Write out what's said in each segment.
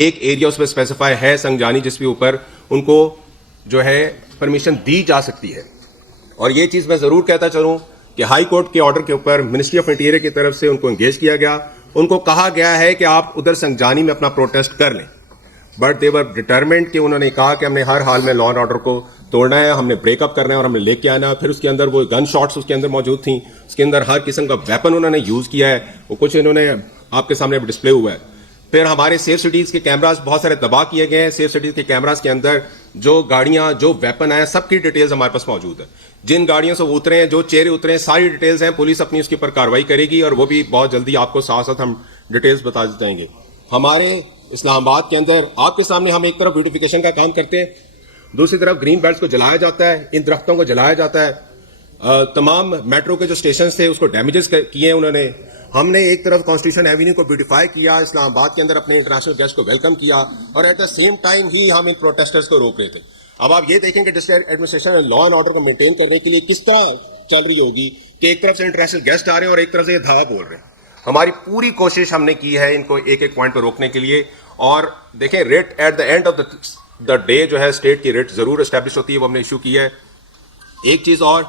ایک ایریا اس میں اسپیسیفائی ہے سنگجانی جس کے اوپر ان کو جو ہے پرمیشن دی جا سکتی ہے. اور یہ چیز میں ضرور کہتا چلوں کہ ہائی کورٹ کے آرڈر کے اوپر منسٹری آف انٹیریئر کی طرف سے ان کو انگیج کیا گیا. ان کو کہا گیا ہے کہ آپ ادھر سنگجانی میں اپنا پروٹیسٹ کر لیں, بٹ دے ور ڈٹرمنڈ کہ انہوں نے کہا کہ ہم نے ہر حال میں لا اینڈ آرڈر کو توڑنا ہے, ہم نے بریک اپ کرنا ہے اور ہم نے لے کے آنا. پھر اس کے اندر وہ گن شاٹس اس کے اندر موجود تھیں, اس کے اندر ہر قسم کا ویپن انہوں نے یوز کیا ہے, وہ کچھ انہوں نے آپ کے سامنے ڈسپلے ہوا ہے. پھر ہمارے سیف سٹیز کے کیمراز بہت سارے تباہ کیے گئے ہیں. سیف سٹیز کے کیمراز کے اندر جو گاڑیاں جو ویپن آئے سب کی ڈیٹیلز ہمارے پاس موجود ہے. جن گاڑیوں سے اترے ہیں, جو چہرے اترے ہیں, ساری ڈیٹیلز ہیں. پولیس اپنی اس کے اوپر کارروائی کرے گی اور وہ بھی بہت جلدی آپ کو ساتھ ساتھ ہم ڈیٹیلز بتا جائیں گے. ہمارے اسلام آباد کے اندر آپ کے سامنے ہم ایک طرف بیوٹیفیکیشن کا کام کرتے ہیں, دوسری طرف گرین بیلٹس کو جلایا جاتا ہے, ان درختوں کو جلایا جاتا ہے. تمام میٹرو کے جو اسٹیشنز تھے اس کو ڈیمیجز کیے ہیں انہوں نے. ہم نے ایک طرف کانسٹیٹیوشن ایوینیو کو بیوٹیفائی کیا, اسلام آباد کے اندر اپنے انٹرنیشنل گیسٹ کو ویلکم کیا, اور ایٹ دا سیم ٹائم ہی ہم ان پروٹیسٹرز کو روک رہے تھے. اب آپ یہ دیکھیں کہ district administration law and order کو مینٹین کرنے کے لیے کس طرح چل رہی ہوگی کہ ایک طرف سے انٹرنیشنل گیسٹ آ رہے ہیں اور ایک طرف سے یہ دھاوا بول رہے ہیں. ہماری پوری کوشش ہم نے کی ہے ان کو ایک ایک پوائنٹ پہ روکنے کے لیے. اور دیکھیں rate at the end of the day جو ہے اسٹیٹ کی ریٹ ضرور اسٹیبلش ہوتی ہے, وہ ہم نے ایشو کی ہے. ایک چیز اور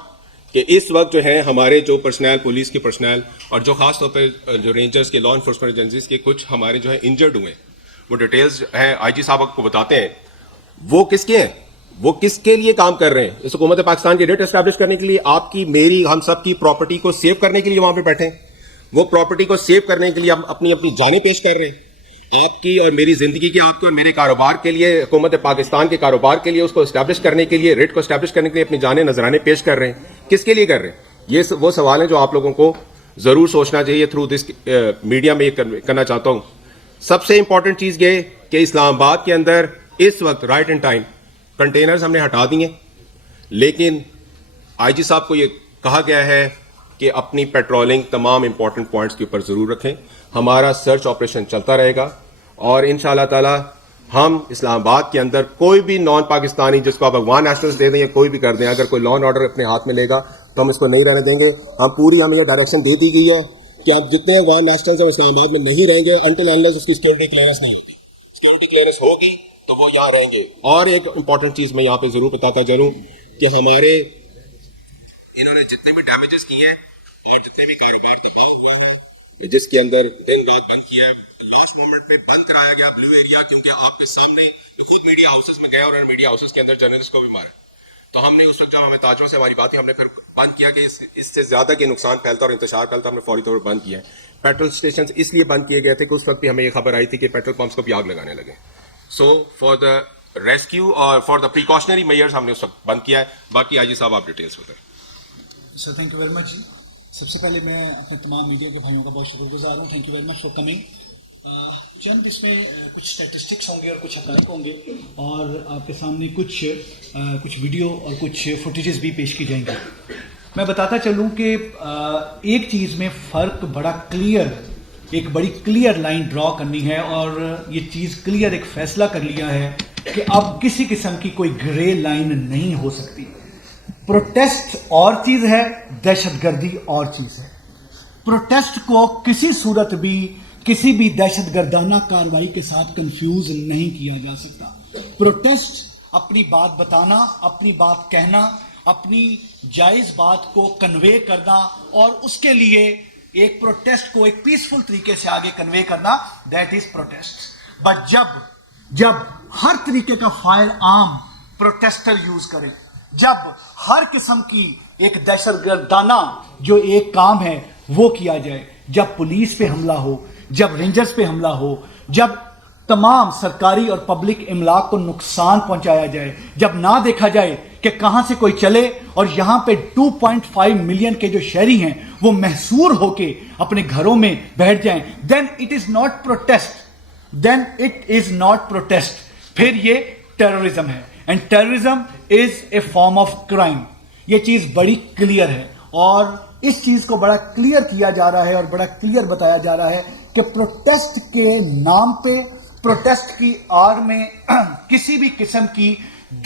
کہ اس وقت جو ہے ہمارے جو پرسنل پولیس کے پرسنل اور جو خاص طور پہ جو رینجرز کے لا انفورسمنٹ ایجنسیز کے کچھ ہمارے جو ہے انجرڈ ہوئے, وہ ڈیٹیلز ہیں آئی جی صاحب کو بتاتے ہیں. وہ کس کے ہیں, وہ کس کے لیے کام کر رہے ہیں؟ اس حکومت پاکستان کی ریٹ اسٹیبلش کرنے کے لیے, آپ کی میری ہم سب کی پراپرٹی کو سیو کرنے کے لیے وہاں پہ بیٹھے ہیں. وہ پراپرٹی کو سیو کرنے کے لیے ہم اپنی اپنی جانیں پیش کر رہے ہیں. آپ کی اور میری زندگی کی, آپ کے اور میرے کاروبار کے لیے, حکومت پاکستان کے کاروبار کے لیے, اس کو اسٹیبلش کرنے کے لیے, ریٹ کو اسٹیبلش کرنے کے لیے اپنی جانیں نذرانے پیش کر رہے ہیں. کس کے لیے کر رہے ہیں؟ یہ وہ سوال ہیں جو آپ لوگوں کو ضرور سوچنا چاہیے. تھرو دس میڈیا میں یہ کرنا چاہتا ہوں. سب سے امپورٹنٹ چیز یہ کہ اسلام آباد کے اندر اس وقت رائٹ ان ٹائم کنٹینرز ہم نے ہٹا دیے, لیکن آئی جی صاحب کو یہ کہا گیا ہے کہ اپنی پیٹرولنگ تمام امپورٹنٹ پوائنٹس کے اوپر ضرور رکھیں. ہمارا سرچ آپریشن چلتا رہے گا اور انشاءاللہ تعالی ہم اسلام آباد کے اندر کوئی بھی نان پاکستانی جس کو آپ افغان نیشنلز دے دیں یا کوئی بھی کر دیں, اگر کوئی لا اینڈ آرڈر اپنے ہاتھ میں لے گا تو ہم اس کو نہیں رہنے دیں گے. ہمیں یہ ڈائریکشن دے دی گئی ہے کہ آپ جتنے افغان نیشنلز اسلام آباد میں نہیں رہیں گے انٹل انلیس اس کی سیکورٹی کلیئرنس نہیں ہوگی. سیکورٹی کلیئرنس ہوگی تو وہ یہاں رہیں گے. اور ایک امپورٹنٹ چیز میں یہاں پہ ضرور بتاتا چلوں کہ ہمارے انہوں نے جتنے بھی ڈیمیجز کیے ہیں اور جتنے بھی کاروبار تباہ ہوا ہے, جس کے اندر دن رات بند کیا ہے, لاسٹ مومنٹ میں بند کرایا گیا بلو ایریا, کیونکہ آپ کے سامنے خود میڈیا ہاؤسز میں گئے اور میڈیا ہاؤسز کے اندر جرنلسٹ کو بھی مارا. تو ہم نے اس وقت جب ہمیں تاجروں سے ہماری بات تھی, ہم نے پھر بند کیا کہ اس سے زیادہ کہ نقصان پھیلتا اور انتشار پھیلتا, ہم نے فوری طور پر بند کیا ہے. پیٹرول اسٹیشن اس لیے بند کیے گئے تھے کہ اس وقت بھی ہمیں یہ خبر آئی تھی کہ پیٹرول پمپس کو بھی آگ لگانے لگے. سو فار دا ریسکیو اور فار دا پریکاشنری میئرز ہم نے اس وقت بند کیا ہے. باقی آئی جی صاحب آپ ڈیٹیلس بتائیں. Sir thank you very much. سب سے پہلے میں اپنے تمام میڈیا کے بھائیوں کا بہت شکر گزار ہوں. Thank you very much for coming. چند اس میں کچھ اسٹیٹسٹکس ہوں گے اور کچھ حقائق ہوں گے, اور آپ کے سامنے کچھ ویڈیو اور کچھ فوٹیجز بھی پیش کی جائیں گی. میں بتاتا چلوں کہ ایک چیز میں فرق بڑا کلیئر, ایک بڑی کلیئر لائن ڈرا کرنی ہے, اور یہ چیز کلیئر ایک فیصلہ کر لیا ہے کہ اب کسی قسم کی کوئی گرے لائن نہیں ہو سکتی. پروٹیسٹ اور چیز ہے, دہشت گردی اور چیز ہے. پروٹیسٹ کو کسی صورت بھی کسی بھی دہشت گردانہ کارروائی کے ساتھ کنفیوز نہیں کیا جا سکتا. پروٹیسٹ اپنی بات بتانا, اپنی بات کہنا, اپنی جائز بات کو کنوے کرنا, اور اس کے لیے ایک پروٹیسٹ کو ایک پیسفل طریقے سے آگے کنوے کرنا, دیٹ از پروٹیسٹ. بٹ جب ہر طریقے کا فائر آرم پروٹیسٹر یوز کرے, جب ہر قسم کی ایک دہشت گردانہ جو ایک کام ہے وہ کیا جائے, جب پولیس پہ حملہ ہو, جب رینجرز پہ حملہ ہو, جب تمام سرکاری اور پبلک املاک کو نقصان پہنچایا جائے, جب نہ دیکھا جائے کہ کہاں سے کوئی چلے اور یہاں پہ 2.5 ملین کے جو شہری ہیں وہ محصور ہو کے اپنے گھروں میں بیٹھ جائیں, then it is not protest, then it is not protest. پھر یہ ٹیررزم ہے, and terrorism is a form of crime. یہ چیز بڑی کلیئر ہے, اور اس چیز کو بڑا کلیئر کیا جا رہا ہے اور بڑا کلیئر بتایا جا رہا ہے کہ پروٹیسٹ کے نام پہ, پروٹیسٹ کی آڑ میں کسی بھی قسم کی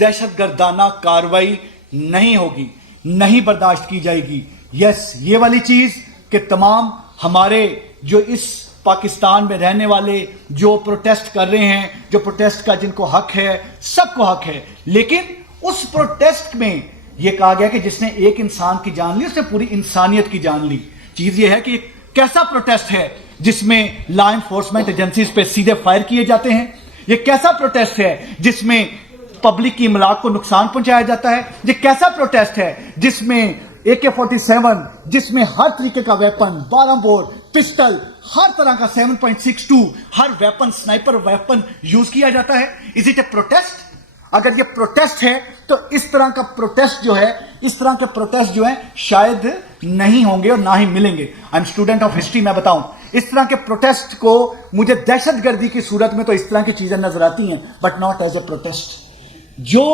دہشت گردانہ کارروائی نہیں ہوگی, نہیں برداشت کی جائے گی. یس, یہ والی چیز کہ تمام ہمارے جو اس پاکستان میں رہنے والے جو پروٹیسٹ کر رہے ہیں, جو پروٹیسٹ کا جن کو حق ہے, سب کو حق ہے, لیکن اس پروٹیسٹ میں یہ کہا گیا کہ جس نے ایک انسان کی جان لی اس نے پوری انسانیت کی جان لی. چیز یہ ہے کہ کیسا پروٹیسٹ ہے جس میں لا انفورسمنٹ ایجنسیز پہ سیدھے فائر کیے جاتے ہیں؟ یہ کیسا پروٹیسٹ ہے جس میں پبلک کی املاک کو نقصان پہنچایا جاتا ہے؟ یہ کیسا پروٹیسٹ ہے جس میں AK-47 جس میں ہر طریقے کا ویپن, 12 بور, پسٹل, ہر طرح کا 7.62 ہر ویپن, سنائپر ویپن یوز کیا جاتا ہے؟ Is it a protest? اگر یہ پروٹیسٹ ہے تو اس طرح کا پروٹیسٹ جو ہے, اس طرح کے پروٹیسٹ جو ہیں شاید نہیں ہوں گے اور نہ ہی ملیں گے. I am student of history, میں بتاؤں اس طرح کے پروٹیسٹ کو مجھے دہشت گردی کی صورت میں تو اس طرح کی چیزیں نظر آتی ہیں, but not as a protest. جو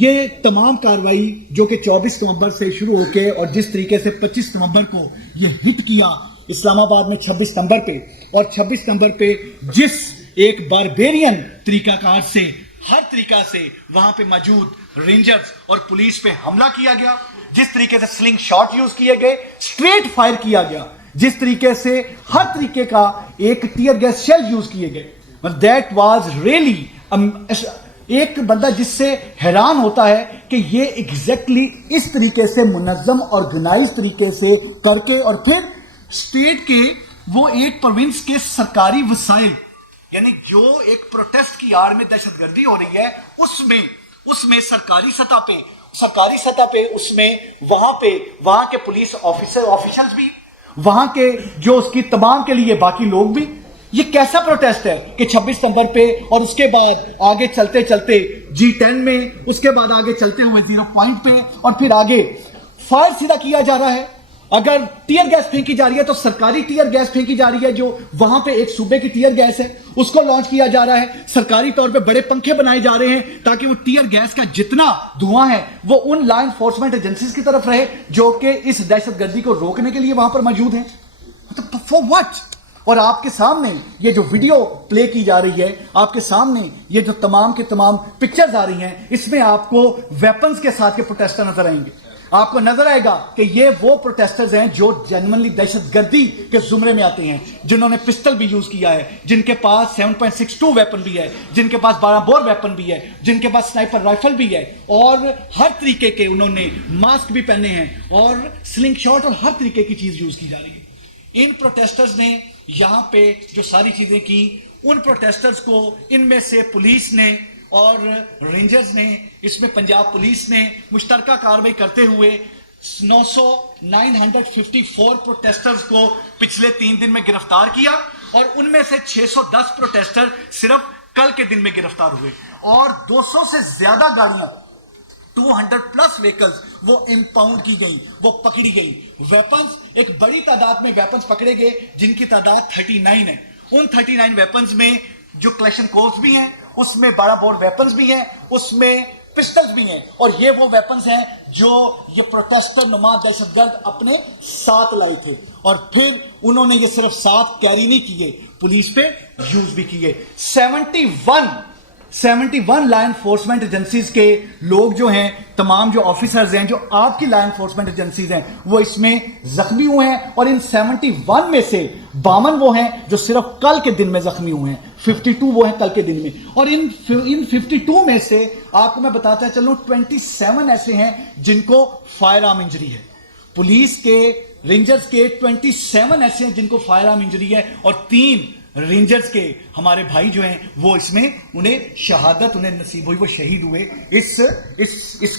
یہ تمام کاروائی جو کہ 24 نومبر سے شروع ہو کے اور جس طریقے سے 25 نومبر کو یہ ہٹ کیا اسلام آباد میں 26 نومبر پہ, اور 26 نومبر پہ جس ایک باربیرین طریقہ کار سے, ہر طریقہ سے وہاں پہ موجود رینجرز اور پولیس پہ حملہ کیا گیا, جس طریقے سے سلنگ شاٹ یوز کیے گئے, اسٹریٹ فائر کیا گیا, جس طریقے سے ہر طریقے کا ایک ٹیئر گیس شیل یوز کیے گئے, دیٹ واز ریئلی ایک بندہ جس سے حیران ہوتا ہے کہ یہ ایگزیکٹلی اس طریقے سے منظم آرگنائز طریقے سے کر کے, اور پھر اسٹیٹ کے وہ ایک پروونس کے سرکاری وسائل, یعنی جو ایک پروٹیسٹ کی آڑ میں دہشت گردی ہو رہی ہے اس میں سرکاری سطح پہ اس میں وہاں کے پولیس آفیشلز بھی, وہاں کے جو اس کی تمام کے لیے باقی لوگ بھی. یہ کیسا پروٹیسٹ ہے کہ 26 نومبر پہ اور اس کے بعد آگے چلتے چلتے G10 میں, اس کے بعد آگے چلتے ہوئے 0 پوائنٹ پہ, اور پھر آگے فائر سیدھا کیا جا رہا ہے. اگر ٹیئر گیس پھینکی جا رہی ہے تو سرکاری ٹیئر گیس پھینکی جا رہی ہے, جو وہاں پہ ایک صوبے کی ٹیئر گیس ہے اس کو لانچ کیا جا رہا ہے. سرکاری طور پہ بڑے پنکھے بنائے جا رہے ہیں تاکہ وہ ٹیئر گیس کا جتنا دھواں ہے وہ ان لا انفورسمنٹ ایجنسیز کی طرف رہے جو کہ اس دہشت گردی کو روکنے کے لیے وہاں پر موجود ہیں. For what? اور آپ کے سامنے یہ جو ویڈیو پلے کی جا رہی ہے, آپ کے سامنے یہ جو تمام کے تمام پکچرز آ رہی ہیں, اس میں آپ کو ویپنز کے ساتھ کے پروٹیسٹر نظر آئیں گے. آپ کو نظر آئے گا کہ یہ وہ پروٹیسٹرز ہیں جو جینوئنلی دہشت گردی کے زمرے میں آتے ہیں, جنہوں نے پسٹل بھی یوز کیا ہے, جن کے پاس 7.62 ویپن بھی ہے, جن کے پاس 12 بور ویپن بھی ہے, جن کے پاس سنائپر رائفل بھی ہے, اور ہر طریقے کے انہوں نے ماسک بھی پہنے ہیں, اور سلنگ شاٹ اور ہر طریقے کی چیز یوز کی جا رہی ہے. ان پروٹیسٹرز نے یہاں پہ جو ساری چیزیں کی, ان پروٹیسٹرز کو ان میں سے پولیس نے اور رینجرز نے, اس میں پنجاب پولیس نے مشترکہ کارروائی کرتے ہوئے 954 پروٹیسٹرز کو پچھلے 3 دن میں گرفتار کیا, اور ان میں سے 610 پروٹیسٹر صرف کل کے دن میں گرفتار ہوئے, اور 200 سے زیادہ گاڑیاں 200+ ویکلز وہ امپاؤنڈ کی گئی, وہ پکڑی گئی. ویپنز, ایک بڑی تعداد میں ویپنز پکڑے گئے جن کی تعداد 39 ہے. ان 39 ویپنز میں جو کلیشن کوفز بھی ہیں, اس میں 12 بور ویپنز بھی ہیں, اس میں پسٹلز بھی ہیں, اور یہ وہ ویپنز ہیں جو یہ پروٹیسٹر نما دہشت گرد اپنے ساتھ لائے تھے, اور پھر انہوں نے یہ صرف ساتھ کیری نہیں کیے, پولیس پہ یوز بھی کیے. 71 لا انفورسمنٹ ایجنسیز کے لوگ جو ہیں, تمام جو آفیسرز ہیں جو آپ کی لا انفورسمنٹ ایجنسیز ہیں, وہ اس میں زخمی ہوئے ہیں, اور ان 71 میں سے 52 وہ ہیں جو صرف کل کے دن میں زخمی ہوئے ہیں, 52 وہ ہیں کل کے دن میں. اور ان 52 میں سے آپ کو میں بتاتا چلوں 27 ایسے ہیں جن کو فائر آرم انجری ہے. پولیس کے, رینجرز کے 27 ایسے ہیں جن کو فائر آرم انجری ہے, اور 3 رینجرز کے ہمارے بھائی جو ہیں وہ اس میں انہیں شہادت انہیں نصیب ہوئی, وہ شہید ہوئے اس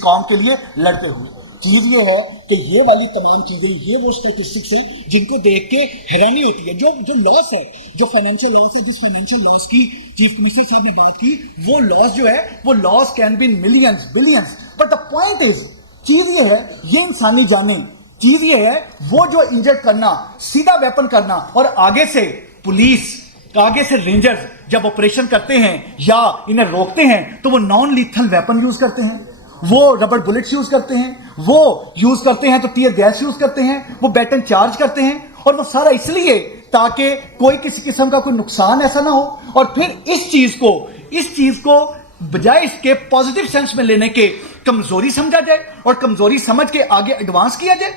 قوم کے لیے لڑتے ہوئے. چیز یہ ہے کہ یہ والی تمام چیزیں, یہ وہ اسٹیٹسٹکس ہیں جن کو دیکھ کے حیرانی ہوتی ہے. جو لاس ہے, جو فائنینشیل لاس ہے, جس فائنینشیل لاس کی چیف منسٹر صاحب نے بات کی, وہ لاس جو ہے وہ loss can be millions billions, but the point is, چیز یہ ہے یہ انسانی جانیں, چیز یہ ہے وہ جو انجرڈ کرنا, سیدھا ویپن کرنا, اور آگے سے پولیس, آگے سے رینجرز جب آپریشن کرتے ہیں یا انہیں روکتے ہیں تو وہ نان لیتھل ویپن یوز کرتے ہیں, وہ ربڑ بلٹس یوز کرتے ہیں, وہ یوز کرتے ہیں تو ٹیئر گیس یوز کرتے ہیں, وہ بیٹن چارج کرتے ہیں, اور وہ سارا اس لیے تاکہ کوئی کسی قسم کا کوئی نقصان ایسا نہ ہو. اور پھر اس چیز کو بجائے اس کے پازیٹیو سینس میں لینے کے کمزوری سمجھا جائے, اور کمزوری سمجھ کے آگے ایڈوانس کیا جائے.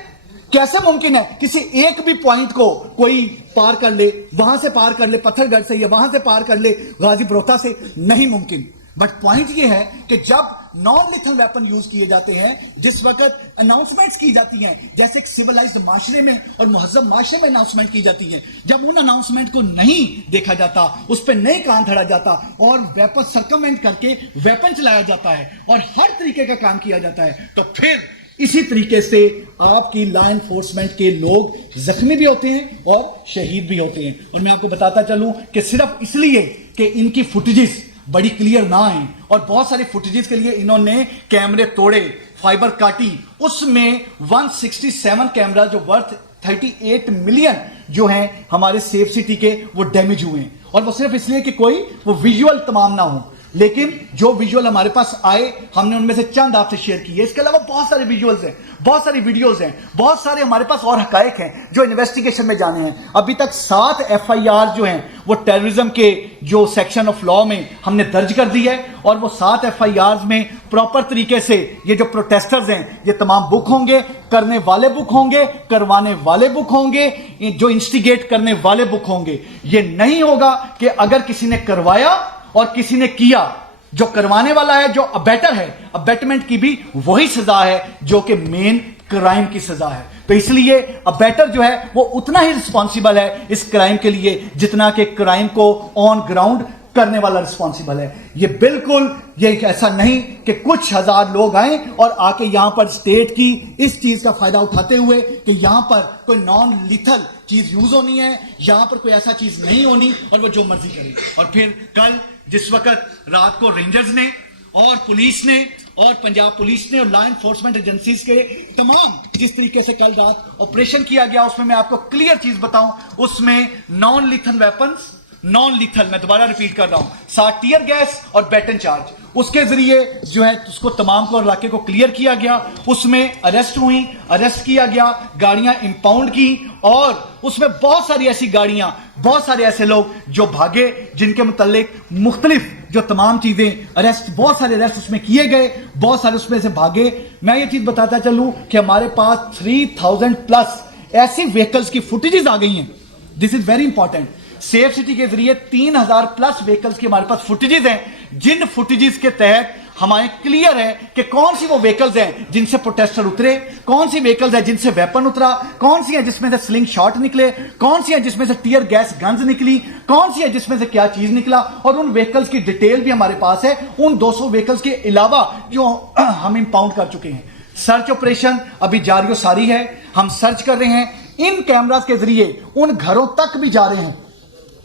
کیسے ممکن ہے کسی ایک بھی پوائنٹ کو کوئی پار کر لے, وہاں سے پار کر لے پتھر گڑھ سے, یا وہاں سے پار کر لے غازی بروتا سے؟ نہیں ممکن. بٹ پوائنٹ یہ ہے کہ جب نان لیتھل ویپن یوز کیے جاتے ہیں, جس وقت اناؤنسمنٹس کی جاتی ہیں, جیسے ایک سیولائزڈ معاشرے میں اور مہذب معاشرے میں اناؤنسمنٹ کی جاتی ہے, جب ان اناؤنسمنٹ کو نہیں دیکھا جاتا, اس پہ نہیں کان دھڑا جاتا اور ویپن سرکمنٹ کر کے ویپن چلایا جاتا ہے اور ہر طریقے کا کام کیا جاتا ہے, تو پھر اسی طریقے سے آپ کی لا انفورسمنٹ کے لوگ زخمی بھی ہوتے ہیں اور شہید بھی ہوتے ہیں. اور میں آپ کو بتاتا چلوں کہ صرف اس لیے کہ ان کی فوٹیجز بڑی کلیئر نہ آئیں, اور بہت ساری فوٹیجز کے لیے انہوں نے کیمرے توڑے, فائبر کاٹی, اس میں 167 کیمرہ جو ورتھ 38 ملین جو ہیں ہمارے سیف سٹی کے, وہ ڈیمیج ہوئے ہیں. اور وہ صرف اس لیے کہ کوئی وہ ویژول تمام نہ ہوں, لیکن جو ویژول ہمارے پاس آئے ہم نے ان میں سے چند آپ سے شیئر کیے. اس کے علاوہ بہت سارے ویژولز ہیں, بہت ساری ویڈیوز ہیں, بہت سارے ہمارے پاس اور حقائق ہیں جو انویسٹیگیشن میں جانے ہیں. ابھی تک 7 FIR جو ہیں وہ ٹیررزم کے جو سیکشن آف لا میں ہم نے درج کر دی ہے, اور وہ 7 FIRs میں پراپر طریقے سے یہ جو پروٹیسٹرز ہیں یہ تمام بک ہوں گے, کرنے والے بک ہوں گے, کروانے والے بک ہوں گے, جو انسٹیگیٹ کرنے والے بک ہوں گے. یہ نہیں ہوگا کہ اگر کسی نے کروایا اور کسی نے کیا, جو کروانے والا ہے, جو ابیٹر ہے, ابیٹمنٹ کی بھی وہی سزا ہے جو کہ مین کرائم کی سزا ہے. تو اس لیے ابیٹر جو ہے وہ اتنا ہی رسپانسیبل ہے اس کرائم کے لیے جتنا کہ کرائم کو آن گراؤنڈ کرنے والا رسپانسیبل ہے. یہ بالکل یہ ایسا نہیں کہ کچھ ہزار لوگ آئیں اور آ کے یہاں پر اسٹیٹ کی اس چیز کا فائدہ اٹھاتے ہوئے کہ یہاں پر کوئی نان لیتھل چیز یوز ہونی ہے, یہاں پر کوئی ایسا چیز نہیں ہونی, اور وہ جو مرضی کرے. اور پھر کل جس وقت رات کو رینجرز نے اور پولیس نے اور پنجاب پولیس نے اور لا انفورسمنٹ ایجنسیز کے تمام جس طریقے سے کل رات آپریشن کیا گیا, اس میں آپ کو کلیئر چیز بتاؤں, اس میں naan lethal weapons, naan lethal, میں دوبارہ ریپیٹ کر رہا ہوں, 7 ٹیئر گیس اور بیٹن چارج, اس کے ذریعے جو ہے اس کو تمام کو علاقے کو کلیئر کیا گیا. اس میں اریسٹ ہوئی, اریسٹ کیا گیا, گاڑیاں امپاؤنڈ کی, اور اس میں بہت ساری ایسی گاڑیاں, بہت سارے ایسے لوگ جو بھاگے جن کے متعلق مختلف جو تمام چیزیں اریسٹ, بہت سارے اریسٹ اس میں کیے گئے, بہت سارے اس میں سے بھاگے. میں یہ چیز بتاتا چلوں کہ ہمارے پاس 3000 پلس ایسی ویکلز کی فوٹیجز آ گئی ہیں. This is very important. Safe city کے ذریعے 3000 پلس ویکلز کی ہمارے پاس فوٹیجز ہیں, جن فوٹیجز کے تحت ہمارے کلیئر ہے کہ کون سی وہ ویکلز ہیں جن سے پروٹیسٹر اترے, کون سی ویکلز ہیں جن سے ویپن اترا, کون سی ہیں جس میں سے سلنگ شاٹ نکلے, کون سی ہیں جس میں سے ٹیئر گیس گنز نکلی, کون سی ہے جس میں سے کیا چیز نکلا, اور ان ویکلز کی ڈیٹیل بھی ہمارے پاس ہے, ان 200 ویکلز کے علاوہ جو ہم امپاؤنڈ کر چکے ہیں. سرچ آپریشن ابھی جاری و ساری ہے, ہم سرچ کر رہے ہیں, ان کیمراز کے ذریعے ان گھروں تک بھی جا رہے ہیں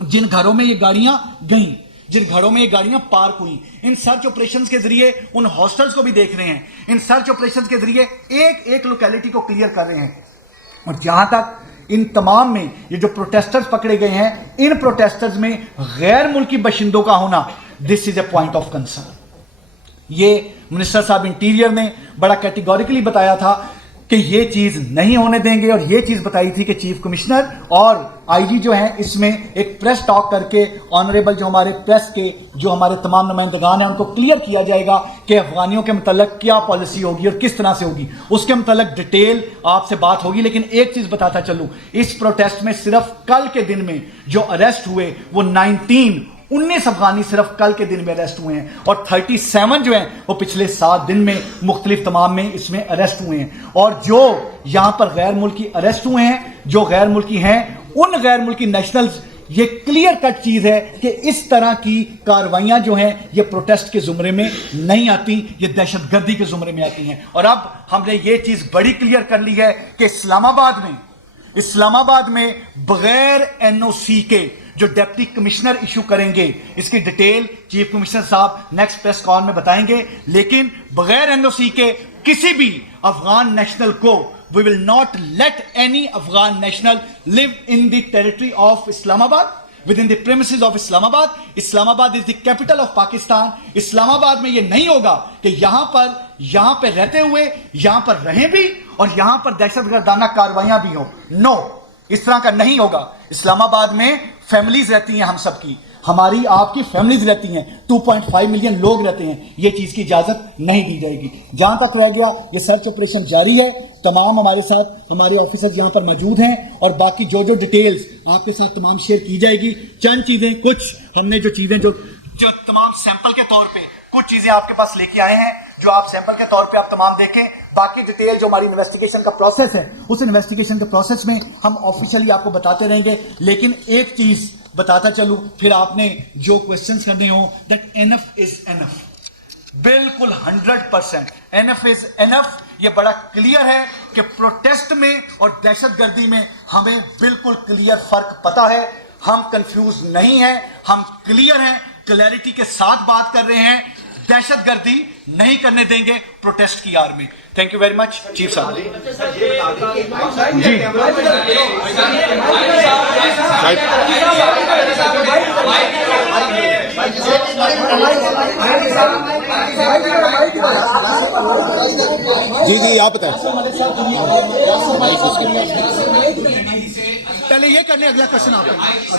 جن گھروں میں یہ گاڑیاں گئیں, جن گھروں میں یہ گاڑیاں پارک ہوئیں. ان سرچ آپریشنز کے ذریعے ان ہاسٹلز کو بھی دیکھ رہے ہیں, ان سرچ آپریشنز کے ذریعے ایک ایک لوکیلٹی کو کلیئر کر رہے ہیں. اور جہاں تک ان تمام میں یہ جو پروٹیسٹرز پکڑے گئے ہیں, ان پروٹیسٹرز میں غیر ملکی باشندوں کا ہونا, دس از اے پوائنٹ آف کنسرن. یہ منسٹر صاحب انٹیریئر نے بڑا کیٹیگوریکلی بتایا تھا کہ یہ چیز نہیں ہونے دیں گے, اور یہ چیز بتائی تھی کہ چیف کمشنر اور IG جو ہیں اس میں ایک پریس ٹاک کر کے آنریبل جو ہمارے پریس کے جو ہمارے تمام نمائندگان ہیں ان کو کلیئر کیا جائے گا کہ افغانیوں کے متعلق کیا پالیسی ہوگی اور کس طرح سے ہوگی, اس کے متعلق ڈیٹیل آپ سے بات ہوگی. لیکن ایک چیز بتاتا چلوں, اس پروٹیسٹ میں صرف کل کے دن میں جو اریسٹ ہوئے وہ 19 افغانی صرف کل کے دن میں اریسٹ ہوئے ہیں, اور 37 جو ہیں وہ پچھلے 7 دن میں مختلف تمام میں اس میں اریسٹ ہوئے ہیں. اور جو یہاں پر غیر ملکی اریسٹ ہوئے ہیں, جو غیر ملکی ہیں, ان غیر ملکی نیشنلز, یہ کلیئر کٹ چیز ہے کہ اس طرح کی کاروائیاں جو ہیں یہ پروٹیسٹ کے زمرے میں نہیں آتی, یہ دہشت گردی کے زمرے میں آتی ہیں. اور اب ہم نے یہ چیز بڑی کلیئر کر لی ہے کہ اسلام آباد میں بغیر NOC کے جو ڈپٹی کمشنر ایشو کریں گے, اس کی ڈیٹیل چیف کمشنر صاحب نیکسٹ پریس کال میں بتائیں گے, لیکن بغیر NOC کے کسی بھی افغان نیشنل کو we will not let any Afghan national live in the territory of Islamabad, within the premises of Islamabad. Islamabad is the capital of Pakistan. اسلام آباد میں یہ نہیں ہوگا کہ یہاں پہ رہتے ہوئے یہاں پر رہیں بھی اور یہاں پر دہشت گردانہ کاروائیاں بھی ہوں. نو, اس طرح کا نہیں ہوگا. اسلام آباد میں فیملیز رہتی ہیں ہم سب کی, ہماری آپ کی فیملیز رہتی ہیں, 2.5 ملین لوگ رہتے ہیں, یہ چیز کی اجازت نہیں دی جائے گی. جہاں تک رہ گیا یہ سرچ آپریشن جاری ہے, تمام ہمارے ساتھ ہمارے آفیسرز یہاں پر موجود ہیں, اور باقی جو ڈیٹیلز آپ کے ساتھ تمام شیئر کی جائے گی. چند چیزیں, کچھ ہم نے جو چیزیں جو تمام سیمپل کے طور پہ کچھ چیزیں آپ کے پاس لے کے آئے ہیں, جو آپ سیمپل کے طور پہ آپ تمام دیکھیں. باقی ڈیٹیل جو ہماری انویسٹیگیشن کا پروسیس ہے, اس انویسٹیگیشن کے پروسیس میں ہم آفیشیلی آپ کو بتاتے رہیں گے. لیکن ایک چیز بتاتا چلوں, پھر آپ نے جو کوشچنس کرنے ہوں, دیٹ انف از انف, بالکل 100% انف از انف. یہ بڑا کلیئر ہے کہ پروٹیسٹ میں اور دہشت گردی میں ہمیں بالکل کلیئر فرق پتا ہے. ہم کنفیوز نہیں ہیں, ہم کلیئر ہیں, کلیئرٹی کے ساتھ بات کر رہے ہیں. دہشت گردی نہیں کرنے دیں گے پروٹیسٹ کی آر میں. Thank you very much chief صاحب. جی آپ بتائیں. پہلے یہ کرنے, اگلا کوشچن آپ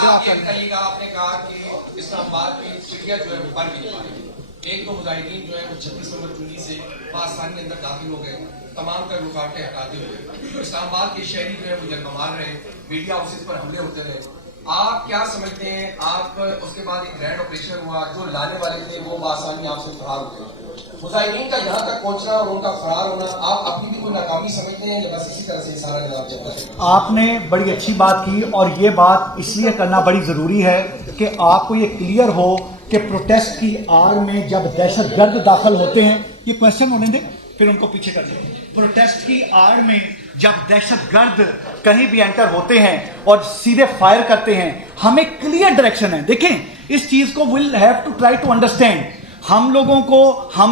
آپ نے کہا کہ اسلام آباد میں سیڑھیاں جو ہے وہ بن نہیں پا رہی. ایک تو مظاہرین جو ہے وہ 26 نومبر 19 سے پاکستان کے اندر داخل ہو گئے, تمام تر رکاوٹیں ہٹاتے ہوئے. اسلام آباد کے شہری جو ہے وہ جنگ مار رہے, میڈیا ہاؤسز پر حملے ہوتے رہے. آپ کیا سمجھتے ہیں, آپ اس کے بعد ایک گرینڈ آپریشن ہوا, جو لانے والے تھے وہ بآسانی آپ سے فرار ہو گئے. مظاہرین کا یہاں تک پہنچنا اور ان کا فرار ہونا, آپ اپنی بھی کوئی ناکامی سمجھتے ہیں یا بس اسی طرح سے سارا نظام چلتا ہے؟ آپ نے بڑی اچھی بات کی, اور یہ بات اس لیے کرنا بڑی ضروری ہے کہ آپ کو یہ کلیئر ہو کہ پروٹیسٹ کی آڑ میں جب دہشت گرد داخل ہوتے ہیں, یہ کوشچن ہونے دیں پھر ان کو پیچھے کر دیں. پروٹیسٹ کی آڑ میں جب دہشت گرد کہیں بھی انٹر ہوتے ہیں اور سیدھے فائر کرتے ہیں, ہمیں کلیئر ڈائریکشن ہے. دیکھیں اس چیز کو we'll have to try to understand. ہم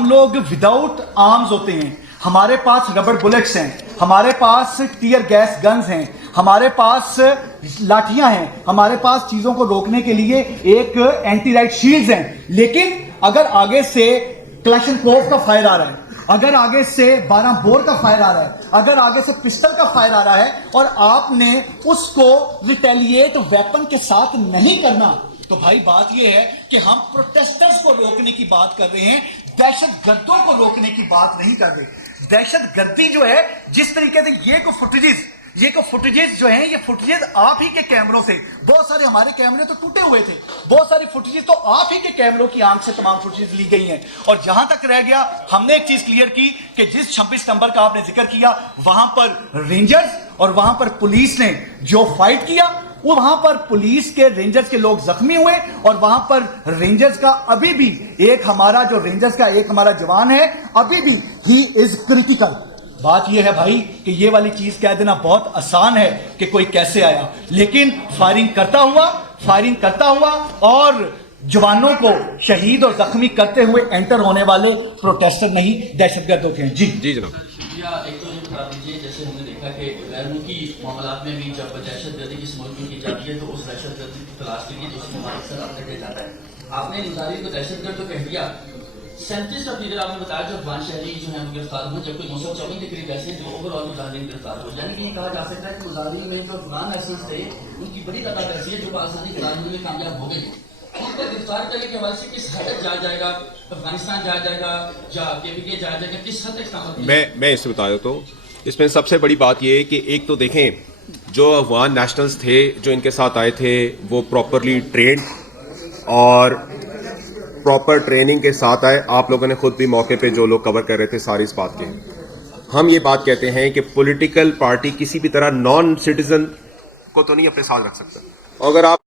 لوگ وداؤٹ آرمز ہوتے ہیں, ہمارے پاس ربڑ بلٹس ہیں, ہمارے پاس ٹیئر گیس گنز ہیں, ہمارے پاس لاٹھیاں ہیں, ہمارے پاس چیزوں کو روکنے کے لیے ایک اینٹی رائٹ شیلڈز ہیں. لیکن اگر آگے سے کلاشنکوف کا فائر آ رہا ہے, اگر آگے سے 12 بور کا فائر آ رہا ہے, اگر آگے سے پسٹل کا فائر آ رہا ہے, اور آپ نے اس کو ریٹیلیٹ ویپن کے ساتھ نہیں کرنا, تو بھائی بات یہ ہے کہ ہم پروٹیسٹرز کو روکنے کی بات کر رہے ہیں, دہشت گردوں کو روکنے کی بات نہیں کر رہے. دہشت گردی جو ہے جس طریقے سے یہ کو فوٹیجز جو ہیں, یہ فوٹیجز آپ ہی کے کیمروں سے, بہت سارے ہمارے کیمرے تو ٹوٹے ہوئے تھے, بہت ساری فوٹیجز تو آپ ہی کے کیمروں کی آنکھ سے تمام فوٹیجز لی گئی ہیں. اور جہاں تک رہ گیا, ہم نے ایک چیز کلیئر کی کہ جس 26 نمبر کا آپ نے ذکر کیا, وہاں پر رینجرز اور وہاں پر پولیس نے جو فائٹ کیا, وہاں پر پولیس کے رینجرز کے لوگ زخمی ہوئے, اور وہاں پر رینجرز کا ابھی بھی ایک ہمارا جوان ہے, ابھی بھی ہی از کریٹیکل. بات یہ ہے بھائی کہ یہ والی چیز کہہ دینا بہت آسان ہے کہ کوئی کیسے آیا, لیکن فائرنگ کرتا ہوا اور جوانوں کو شہید اور زخمی کرتے ہوئے انٹر ہونے والے پروٹیسٹر نہیں, دہشت گردوں کے ہیں. جی جناب. ایک تو یہ بتا دیجیے, جیسے ہم نے دیکھا کہ غیر ملکی معاملات میں بھی جب دہشت گردی کسی ملک میں کی جاتی ہے تو اس دہشت گردی کی تلاش کے لیے دوسرے ممالک سے رابطہ کیا جاتا ہے. آپ نے مظاہرین کو دہشت گرد تو کہہ دیا, 37 فیصد آپ نے بتایا جو افغان شہری جو ہیں گرفتار ہوئے, جبکہ 954 کے قریب ایسے جو اوور آل مظاہرین گرفتار ہوئے. یعنی کہ یہ کہا جا سکتا ہے کہ مظاہرین میں جو افغان ایسنس تھے ان کی بڑی تعداد ایسی ہے جو پاکستانی مظاہرین میں کامیاب ہو گئی. ان کو گرفتار کرنے کے حوالے سے کس حد تک جایا جائے گا, افغانستان جایا جائے گا یا KPK جایا جائے گا, کس حد تک؟ میں اس سے بتا دیتا ہوں. اس میں سب سے بڑی بات یہ ہے کہ ایک تو دیکھیں, جو افغان نیشنلز تھے جو ان کے ساتھ آئے تھے وہ پراپرلی ٹرینڈ اور پراپر ٹریننگ کے ساتھ آئے. آپ لوگوں نے خود بھی موقع پہ جو لوگ کور کر رہے تھے ساری اس بات کے, ہم یہ بات کہتے ہیں کہ پولیٹیکل پارٹی کسی بھی طرح نان سٹیزن کو تو نہیں اپنے ساتھ رکھ سکتا. اگر آپ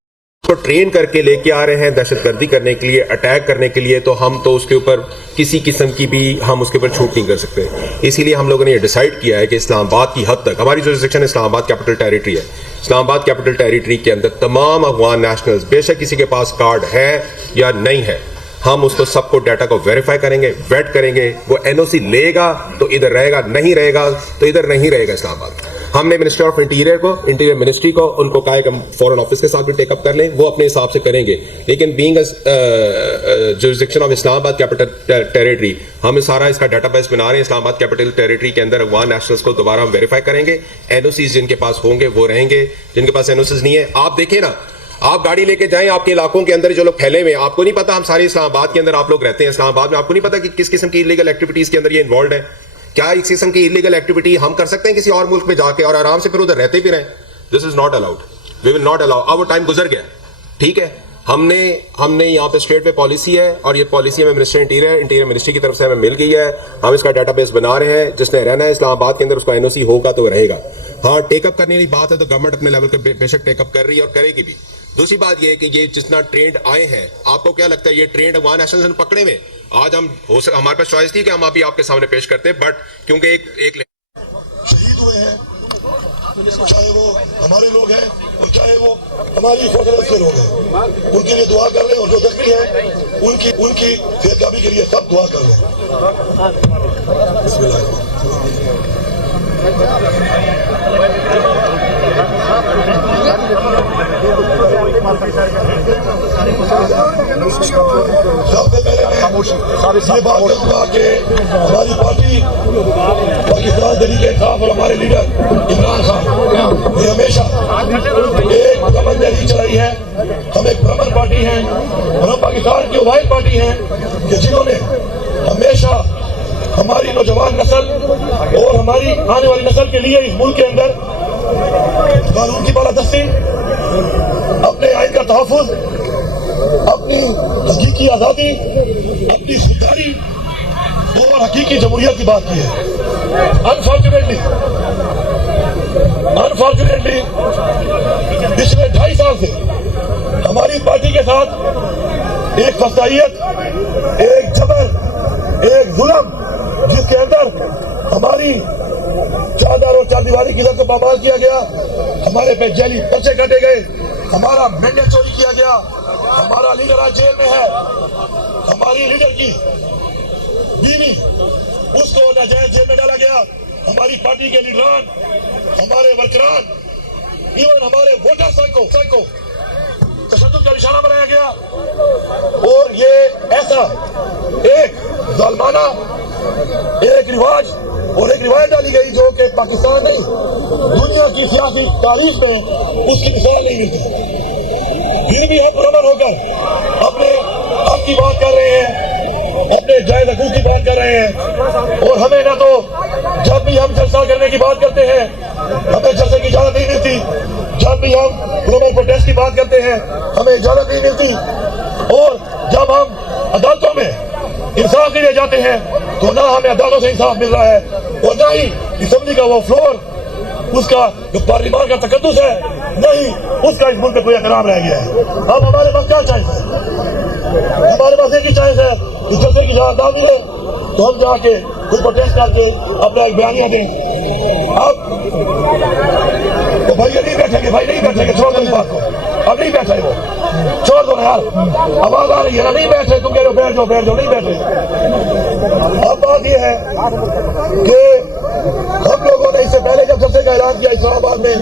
کو ٹرین کر کے لے کے آ رہے ہیں دہشت گردی کرنے کے لیے, اٹیک کرنے کے لیے, تو ہم تو اس کے اوپر کسی قسم کی بھی ہم اس کے اوپر چھوٹ نہیں کر سکتے. اسی لیے ہم لوگوں نے یہ ڈیسائیڈ کیا ہے کہ اسلام آباد کی حد تک ہماری جو سیکشن اسلام آباد کیپٹل ٹیریٹری ہے, اسلام آباد کیپٹل ٹیریٹری کے اندر تمام افغان نیشنلز, بے شک کسی کے پاس کارڈ ہے یا نہیں ہے, ہم اس کو سب کو ڈیٹا کو ویریفائی کریں گے, ویٹ کریں گے. وہ NOC لے گا تو ادھر رہے گا, نہیں رہے گا تو ادھر نہیں رہے گا اسلام آباد. ہم نے منسٹر آف انٹیریئر منسٹری کو ان کو کہا کہ ہم فورن آفس کے ساتھ بھی ٹیک اپ کر لیں, وہ اپنے حساب سے کریں گے. لیکن بینگ جورسڈکشن آف اسلام آباد کیپٹل ٹیریٹری, ہم سارا اس کا ڈیٹا بیس بنا رہے ہیں. اسلام آباد کیپٹل ٹیریٹری کے اندر افغان نیشنلز کو دوبارہ ہم ویریفائی کریں گے. NOCs جن کے پاس ہوں گے وہ رہیں گے, جن کے پاس NOCs نہیں ہے. آپ دیکھیں نا, آپ گاڑی لے کے جائیں آپ کے علاقوں کے اندر جو لوگ پھیلے ہوئے ہیں, آپ کو نہیں پتا, ہم سارے اسلام آباد کے اندر آپ لوگ رہتے ہیں, اسلام آباد میں آپ کو نہیں پتا کہ کس قسم کی انلیگل ایکٹیویٹیز کے اندر یہ انوالوڈ ہے. کیا اس قسم کی انلیگل ایکٹیویٹی ہم کر سکتے ہیں کسی اور ملک میں جا کے اور آرام سے پھر ادھر رہتے بھی رہیں؟ This is not allowed, we will not allow. اب وہ ٹائم گزر گیا, ٹھیک ہے. ہم نے یہاں پہ اسٹیٹ پہ پالیسی ہے, اور یہ پالیسی ہمیں منسٹر انٹیریئر منسٹری کی طرف سے ہمیں مل گئی ہے. ہم اس کا ڈیٹا بیس بنا رہے ہیں, جس نے رہنا ہے اسلام آباد کے اندر اس کا این او سی ہوگا تو وہ رہے گا. ہاں, ٹیک اپ کرنے کی بات ہے تو گورنمنٹ اپنے لیول پہ بے شک ٹیک اپ کر رہی ہے اور کرے گی بھی. دوسری بات یہ ہے کہ یہ جتنا ٹرینڈ آئے ہیں, آپ کو کیا لگتا ہے یہ ٹرینڈ وہاں نیشنل پکڑے میں آج ہم ہمارے پاس چوائس تھی کہ ہم ابھی آپ کے سامنے پیش کرتے, بٹ کیونکہ ایک شہید ہوئے ہیں, چاہے وہ ہمارے لوگ ہیں اور چاہے وہ ہماری فوجرس کے لوگ ہیں, ان کے لیے دعا کر لیں, اور جو زخمی ہیں ان کی صحتیابی کے لیے سب دعا کر لیں. بسم اللہ سب سے پہلے میں یہ بات کروں گا کہ ہماری پارٹی پاکستان تحریک انصاف اور ہمارے لیڈر عمران خان نے ہمیشہ ایک مکمل تحریک چلائی ہے. ہم ایک پرامن پارٹی ہیں اور ہم پاکستان کی واحد پارٹی ہیں کہ جنہوں نے ہمیشہ ہماری نوجوان نسل اور ہماری آنے والی نسل کے لیے اس ملک کے اندر قانون کی بالادستی, اپنے آئین کا تحفظ, اپنی حقیقی آزادی, اپنی خودداری اور حقیقی جمہوریت کی بات کی ہے. انفارچونیٹلی پچھلے 2.5 سال سے ہماری پارٹی کے ساتھ ایک فسادیت, ایک جبر, ایک ظلم, جس کے اندر ہماری چادر اور چار دیواری کی عزت کو پامال کیا گیا, ہمارے پہ جیلی پرچے کاٹے گئے, ہمارا مینڈیٹ چوری کیا گیا, ہمارا لیڈر آج جیل میں ہے, ہماری لیڈر کی بیوی اس کو ناجائز جیل میں ڈالا گیا, ہماری پارٹی کے لیڈران, ہمارے ورکران, ایون ہمارے ووٹر کو تشدد کا نشانہ بنایا گیا. اور یہ ایسا ایک ظالمانہ ایک رواج اور ایک روایت ڈالی گئی جو کہ پاکستان نہیں دنیا کی سیاسی تاریخ میں اس کی مثال نہیں ملتی. پھر بھی ہم پرامن ہو کر اپنے حق کی بات کر رہے ہیں, اپنے جائز حقوق کی بات کر رہے ہیں, اور ہمیں نہ تو جب بھی ہم جلسہ کرنے کی بات کرتے ہیں ہمیں جلسے کی اجازت نہیں ملتی, جب بھی ہم گلوبل پروٹیسٹ کی بات کرتے ہیں ہمیں اجازت نہیں ملتی, اور جب ہم عدالتوں میں انصاف کے لیے جاتے ہیں تو نہ ہمیں عدالتوں سے انصاف مل رہا ہے, اور نہ ہی اسمبلی کا وہ فلور, اس کا جو پارلیمان کا تقدس ہے, نہیں اس کا اس ملک پہ کوئی احترام رہ گیا ہے. اب ہمارے پاس کیا چائس ہے؟ ہمارے پاس ایک ہی چائس ہے, اس جلسے کی اجازت نہ ملے تو ہم جا کے کوئی پروٹیسٹ کر کے اپنا ایک بیانیہ دیں. اب تو بھائی نہیں بیٹھیں گے, بھائی نہیں بیٹھیں گے, چھوڑ دو اس بات کو, اب نہیں بیٹھے وہ, چھوڑ دو نا یار, آواز آ رہی ہے نا, نہیں بیٹھے, تم کہہ رہے ہو بیٹھ جاؤ, نہیں بیٹھے. اب بات یہ ہے کہ ہم لوگوں نے اس سے پہلے جب جلسے کا اعلان کیا اسلام آباد میں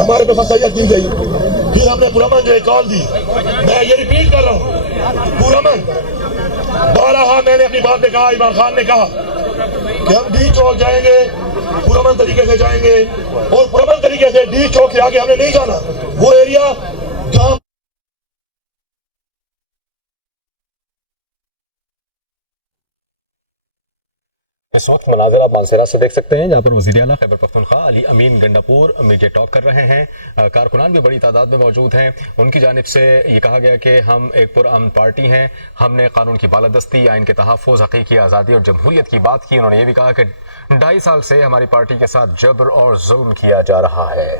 ہمارے پہ فسادیت کی گئی, پھر ہم نے پرامن جو کال دی, میں یہ ریپیٹ کر رہا ہوں, پرامن بارہا میں نے اپنی بات میں کہا, عمران خان نے کہا کہ ہم ڈی چوک جائیں گے, پرامن طریقے سے جائیں گے, اور پرامن طریقے سے ڈی چوک سے آگے ہم نے نہیں جانا, وہ ایریا جہاں اس وقت مناظر آپ مانسیرا سے دیکھ سکتے ہیں, جہاں پر وزیر اعلیٰ خیبر پختونخوا علی امین گنڈاپور میڈیا ٹاک کر رہے ہیں. کارکنان بھی بڑی تعداد میں موجود ہیں. ان کی جانب سے یہ کہا گیا کہ ہم ایک پرامن پارٹی ہیں, ہم نے قانون کی بالادستی, آئین کے تحفظ, حقیقی آزادی اور جمہوریت کی بات کی. انہوں نے یہ بھی کہا کہ 2.5 سال سے ہماری پارٹی کے ساتھ جبر اور ظلم کیا جا رہا ہے.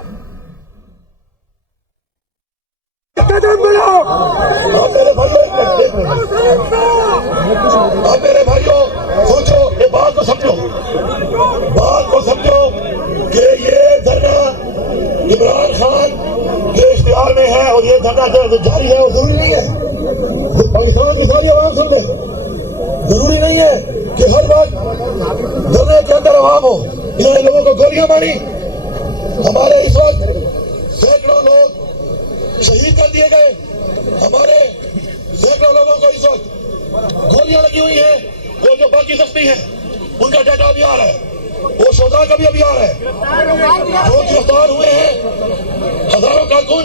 میرے بھائیوں سوچو, یہ بات کو سمجھو کہ یہ دھرنا عمران خان کے اختیار میں ہے, اور یہ دھرنا جاری ہے, اور ضروری نہیں ہے پاکستان کی ساری عوام سمجھے, ضروری نہیں ہے کہ ہر وقت دھرنے کے اندر عوام ہو. انہوں نے لوگوں کو گولیاں ماری, ہمارے اس وقت سینکڑوں لوگ شہید کر دیے گئے, ہمارے سینکڑوں لوگوں کو اس وقت گولیاں لگی ہوئی ہیں, اور جو باقی زخمی ہیں ان کا ڈیٹا بھی آ رہا ہے, وہ شہداء کا بھی ابھی آ رہا ہے, جو گرفتار ہوئے ہیں ہزاروں کارکن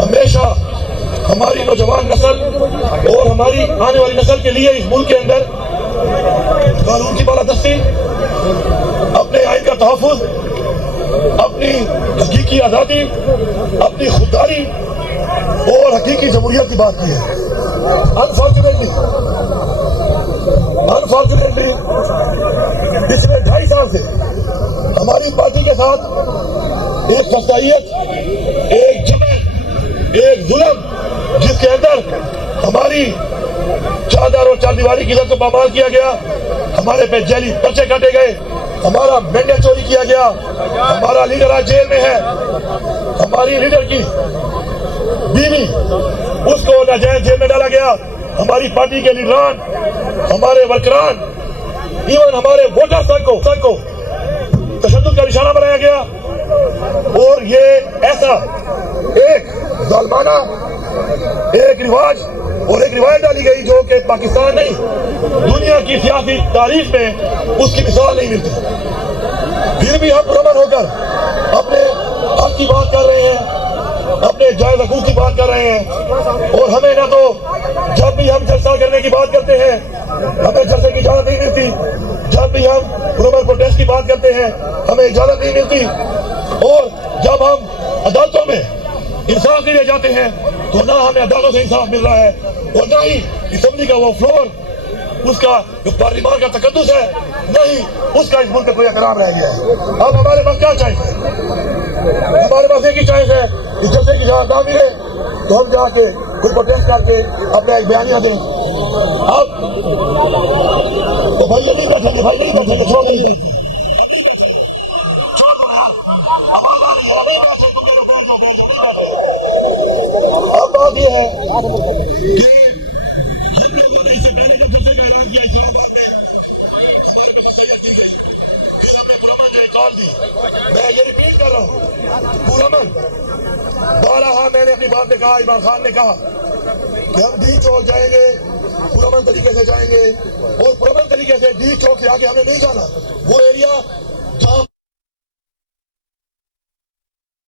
ہمیشہ ہماری نوجوان نسل اور ہماری آنے والی نسل کے لیے اس ملک کے اندر قانون کی بالادستی، اپنے آئین کا تحفظ، اپنی حقیقی آزادی، اپنی خودداری اور حقیقی جمہوریت کی بات کی ہے۔ انفارچونیٹلی پچھلے 2.5 سال سے ہماری پارٹی کے ساتھ ایک فسادیت، ایک جبر، ایک ظلم، جس کے اندر ہماری چادر اور چار دیواری کی عزت کو پامال کیا گیا، ہمارے پہ جیلی پرچے کاٹے گئے، ہمارا مینڈیٹ چوری کیا گیا، ہمارا لیڈر آج جیل میں ہے، ہماری لیڈر کی بیوی اس کو ناجائز جیل میں ڈالا گیا، ہماری پارٹی کے لیڈران، ہمارے ورکران، ایون ہمارے ووٹر تک کو تشدد کا نشانہ بنایا گیا، اور یہ ایسا ایک ظالمانہ ایک رواج اور ایک روایت ڈالی گئی جو کہ پاکستان نہیں دنیا کی سیاسی تاریخ میں اس کی مثال نہیں ملتی۔ پھر بھی ہم پرامن ہو کر اپنے حق کی بات کر رہے ہیں، اپنے جائز حقوق کی بات کر رہے ہیں، اور ہمیں نہ تو جب بھی ہم جلسہ کرنے کی بات کرتے ہیں ہمیں جلسے کی اجازت نہیں ملتی، جب بھی ہم پرامن پروٹیسٹ کی بات کرتے ہیں ہمیں اجازت نہیں ملتی، اور جب ہم عدالتوں میں انصاف کے لیے جاتے ہیں تو نہ ہمیں عدالتوں سے انصاف مل رہا ہے، اور نہ ہی اسمبلی کا وہ فلور، اس کا جو پارلیمان کا تقدس ہے، نہ ہی اس کا اس ملک کا کوئی احترام رہ گیا ہے۔ اب ہمارے پاس کیا چاہیے؟ ہمارے پاس ایک ہی چوائس ہے، اس جلسے کی اجازت نہ ملے تو ہم جا کے خود پروٹیسٹ کر کے اپنا ایک بیانیہ دیں۔ اب تو بھائی نہیں بیٹھیں گے، بھائی نہیں بیٹھیں گے، چھوڑ دیں گے، چھوڑ دو یار، آواز آ رہی ہے، نہیں بیٹھے تم میرے بیٹھ دو، نہیں بیٹھے۔ اب بات یہ ہے کہ ہم لوگوں نے اس سے پہلے جب جلسے کا اعلان کیا اسلام آباد میں، ہمارے پہ مسئلیت دی گئی، پھر ہم نے پرامن جو کال دی، میں یہ ریپیٹ کر رہا ہوں، پرامن بارہا میں نے اپنی بات میں کہا، عمران خان نے کہا کہ ہم ڈی چوک جائیں گے، پرامن طریقے سے جائیں گے، اور پرامن طریقے سے ڈی چوک سے آگے ہم نے نہیں جانا، وہ ایریا جہاں